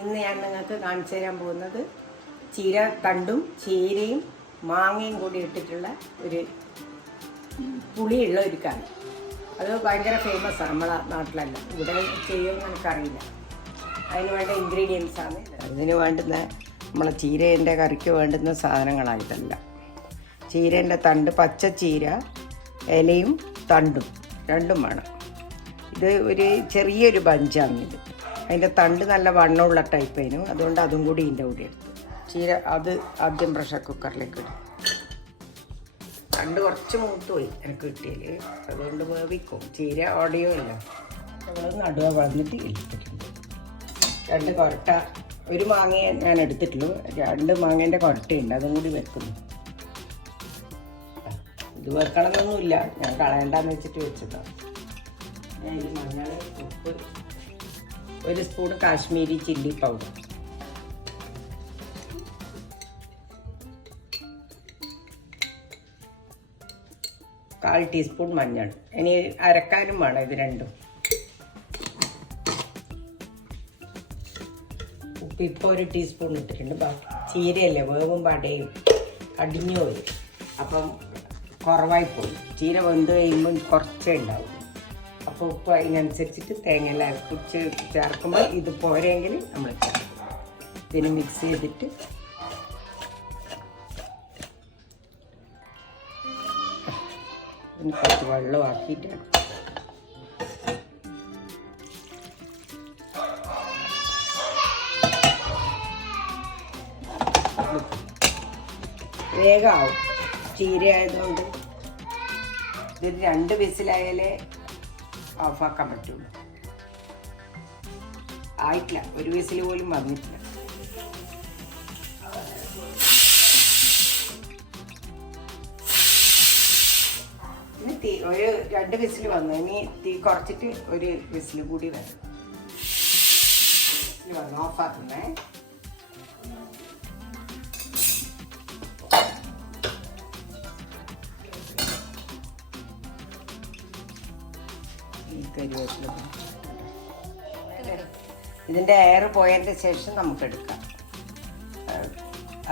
ഇന്ന് ഞാൻ നിങ്ങൾക്ക് കാണിച്ചു തരാൻ പോകുന്നത് ചീര തണ്ടും ചീരയും മാങ്ങയും കൂടി ഇട്ടിട്ടുള്ള ഒരു പുളിയുള്ള ഒരു കറി. അത് ഭയങ്കര ഫേമസാണ് നമ്മളെ നാട്ടിലല്ല, ഇവിടെ ചെയ്യുമെന്ന് എനിക്കറിയില്ല. അതിന് വേണ്ട ഇൻഗ്രീഡിയൻസ് ആണ്. ഇതിന് വേണ്ടുന്ന നമ്മളെ ചീരേൻ്റെ കറിക്ക് വേണ്ടുന്ന സാധനങ്ങളായിട്ടല്ല. ചീരേൻ്റെ തണ്ട്, പച്ച ചീര ഇലയും തണ്ടും രണ്ടും വേണം. ഇത് ഒരു ചെറിയൊരു ബഞ്ചാണ് ഇത്. അതിൻ്റെ തണ്ട് നല്ല വണ്ണമുള്ള ടൈപ്പ് ആയിരുന്നു, അതുകൊണ്ട് അതും കൂടി ഇതിൻ്റെ കൂടി എടുത്തു. ചീര അത് ആദ്യം പ്രഷർ കുക്കറിലേക്ക് ഇടും. തണ്ട് കുറച്ച് മൂത്ത് പോയി എനിക്ക് കിട്ടിയാൽ, അതുകൊണ്ട് വേവിക്കും. ചീര ഓടിയോ ഇല്ല, നമ്മൾ നടുവ വളർന്നിട്ട് ഇട്ടിട്ടുണ്ട്. 2 കൊരട്ട, ഒരു മാങ്ങയെ ഞാൻ എടുത്തിട്ടുള്ളൂ, 2 മാങ്ങേൻ്റെ കൊരട്ടയുണ്ട്, അതും കൂടി വെക്കുന്നു. ഇത് വെക്കണമെന്നൊന്നുമില്ല, ഞാൻ കളയണ്ടെന്ന് വെച്ചിട്ട് വെച്ചതാണ്. ഞാൻ ഈ മഞ്ഞൾ, ഉപ്പ്, 1 സ്പൂൺ കാശ്മീരി ചില്ലി പൗഡർ, കാൽ ടീസ്പൂൺ മഞ്ഞൾ. ഇനി അരക്കാനും വേണം ഇത് രണ്ടും. ഉപ്പ് ഇപ്പോൾ 1 ടീസ്പൂൺ ഇട്ടിട്ടുണ്ട്. ബാക്കി ചീരയല്ലേ, വേവും പടയും കടിഞ്ഞു പോയി, അപ്പം കുറവായിപ്പോയി. ചീര വെന്ത് കഴിയുമ്പോൾ കുറച്ചേ ഉണ്ടാവും. അപ്പോൾ ഉപ്പ് അതിനനുസരിച്ചിട്ട് തേങ്ങ എല്ലാം അരപ്പിച്ച് ചേർക്കുമ്പോൾ ഇത് പോരെങ്കിൽ നമ്മൾ ചേർക്കും. ഇതിന് മിക്സ് ചെയ്തിട്ട് ഇതിന് കുറച്ച് വെള്ളമാക്കിയിട്ട് വേഗമാവും. ചീര ആയതുകൊണ്ട് ഇതിന് 2 വിസിലായാലേ ഓഫാക്കാൻ പറ്റുള്ളൂ. ആയിട്ടില്ല, 1 വിസിൽ പോലും വന്നിട്ടില്ല. ഇനി ഒരു 2 വിസിൽ വന്നു. ഇനി തീ കുറച്ചിട്ട് 1 വിസിൽ കൂടി വരണം. ഓഫാക്കുന്നേ. ഇതിൻ്റെ എയർ പോയതിൻ്റെ ശേഷം നമുക്കെടുക്കാം.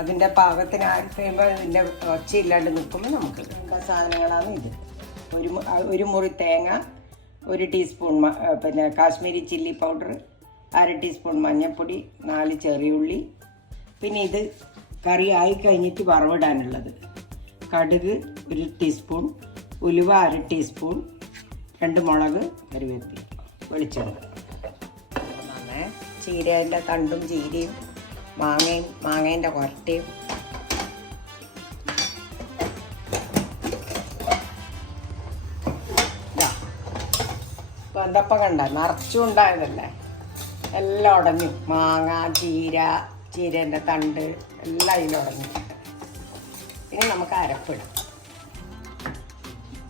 അതിൻ്റെ പാകത്തിന് ആയി കഴിയുമ്പോൾ ഇതിൻ്റെ ഒച്ചയില്ലാണ്ട് നിൽക്കുമ്പോൾ നമുക്ക് എടുക്കുന്ന സാധനങ്ങളാണ് ഇത്. ഒരു മുറി തേങ്ങ, 1 ടീസ്പൂൺ പിന്നെ കാശ്മീരി ചില്ലി പൗഡർ, 1/2 ടീസ്പൂൺ മഞ്ഞൾപ്പൊടി, 4 ചെറിയുള്ളി. പിന്നെ ഇത് കറി ആയി കഴിഞ്ഞിട്ട് വറവിടാനുള്ളത് കടുക് 1 ടീസ്പൂൺ, ഉലുവ 1/2 ടീസ്പൂൺ, 2 മുളക്, കറിവേപ്പില, വെളിച്ചെണ്ണ. ചീരേൻ്റെ തണ്ടും ചീരയും മാങ്ങയും മാങ്ങേൻ്റെ കൊരട്ടയും ഇപ്പം എന്തപ്പം കണ്ട നിറച്ചും ഉണ്ടായതല്ലേ, എല്ലാം ഉടഞ്ഞു. മാങ്ങ, ചീര, ചീരേൻ്റെ തണ്ട് എല്ലാം അതിലുടഞ്ഞിട്ടുണ്ട്. ഇനി നമുക്ക് അരപ്പിടാം.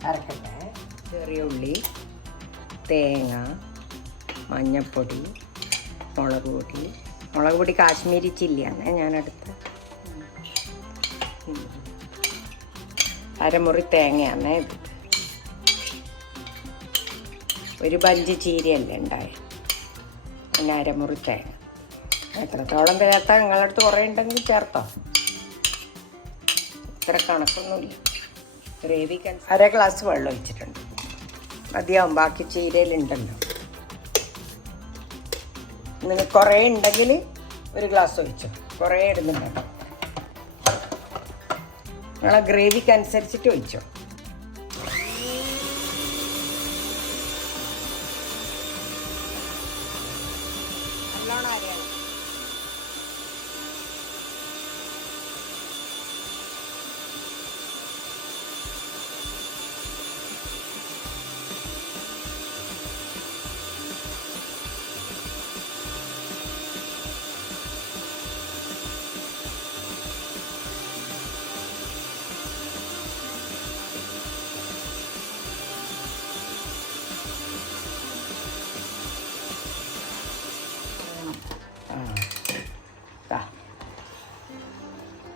അരക്കട്ടെ. ചെറിയ ഉള്ളി, തേങ്ങ, മഞ്ഞൾപ്പൊടി, മുളക് പൊടി കാശ്മീരി ചില്ലിയാണ് ഞാനെടുത്ത്. 1/2 മുറി തേങ്ങയാണ് ഇത്. 1 ബഞ്ച് ചീരയല്ലേ ഉണ്ടായ, പിന്നെ 1/2 മുറി തേങ്ങ. എത്രത്തോളം ചേർത്താൽ നിങ്ങളുടെ അടുത്ത് കുറേ ഉണ്ടെങ്കിൽ ചേർത്തോ, ഇത്ര കണക്കൊന്നുമില്ല. ഗ്രേവിക്ക് 1/2 ഗ്ലാസ് വെള്ളം ഒഴിച്ചിട്ടുണ്ട്, മതിയാവും. ബാക്കി ചീരയിലുണ്ടല്ലോ. നിങ്ങൾ കുറേ ഉണ്ടെങ്കിൽ 1 ഗ്ലാസ് ഒഴിച്ചോ, കുറേ ഇടുന്നുണ്ടല്ലോ. നിങ്ങളെ ഗ്രേവിക്ക് അനുസരിച്ചിട്ട് ഒഴിച്ചോ. നല്ലോണം അരയണം.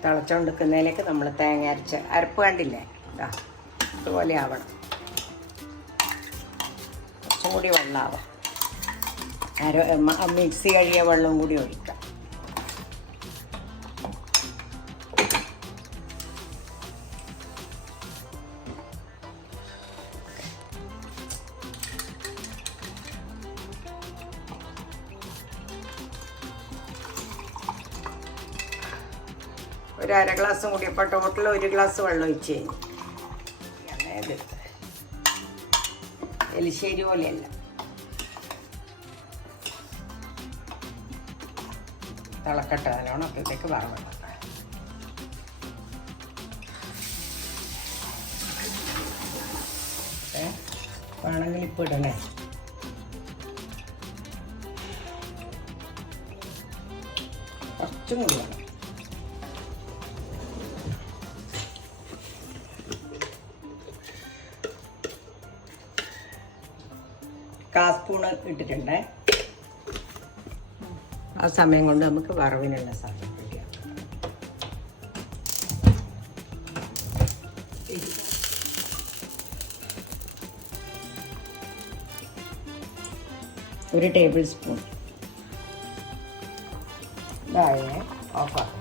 തിളച്ചുകൊണ്ടിരിക്കുന്നതിലേക്ക് നമ്മൾ തേങ്ങ അരപ്പ് കണ്ടില്ലേ, ഇതാ ഇതുപോലെ ആവണം. കുറച്ചും കൂടി വെള്ളമാവാം. മിക്സി കഴിയ വെള്ളം കൂടി ഒഴിക്കാം. ഒരു അര ഗ്ലാസ്സും കൂടി, ഇപ്പോൾ ടോട്ടൽ 1 ഗ്ലാസ് വെള്ളം ഒഴിച്ച് കഴിഞ്ഞു. അതായത് എലിശ്ശേരി പോലെയല്ല, തിളക്കട്ടെ നല്ലോണം. അപ്പോഴത്തേക്ക് വറവിടണം. വേണമെങ്കിൽ ഇപ്പം ഇടണേ. കുറച്ചും കൂടി വേണം. സ്പൂണ് ഇട്ടിട്ടുണ്ട്. ആ സമയം കൊണ്ട് നമുക്ക് വറവിനുള്ള സമയം റെഡിയാക്കാം. ഒരു ടേബിൾ സ്പൂൺ ഇതായേ ഓഫാക്കാം.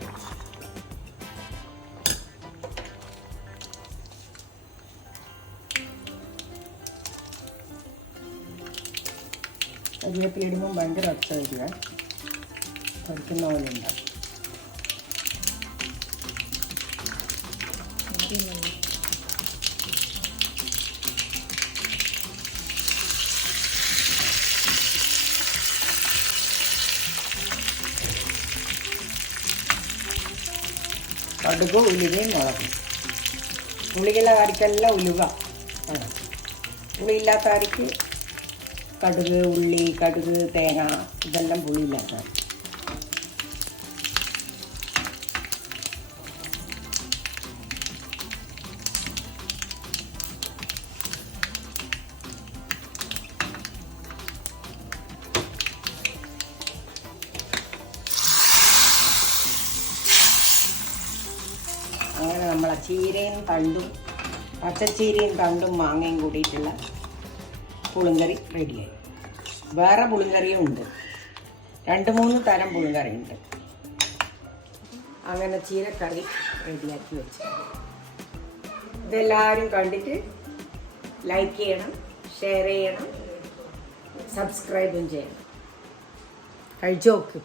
കരിവേപ്പിലിടുമ്പോൾ ഭയങ്കര ഒച്ച വരിക, കഴിക്കുന്ന പോലെ ഉണ്ടാവും. കടുക്, ഉലുവയും മുളകും. പുളിയുള്ള കറിക്കെല്ലാം ഉലുവ ആണ്. പുളിയില്ലാത്ത കറിക്ക് കടുക്, ഉള്ളി, കടുക്, തേങ്ങ ഇതെല്ലാം പുളിയില്ലാത്ത. അങ്ങനെ നമ്മളെ ചീരയും തണ്ടും, പച്ചച്ചീരയും തണ്ടും മാങ്ങയും കൂടിയിട്ടുള്ള പുളിങ്കറി റെഡിയായി. വേറെ പുളിങ്കറിയും ഉണ്ട്, 2-3 തരം പുളിങ്കറി ഉണ്ട്. അങ്ങനെ ചീരക്കറി റെഡിയാക്കി വെച്ചു. ഇതെല്ലാവരും കണ്ടിട്ട് ലൈക്ക് ചെയ്യണം, ഷെയർ ചെയ്യണം, സബ്സ്ക്രൈബും ചെയ്യണം. കഴിച്ചു നോക്ക്.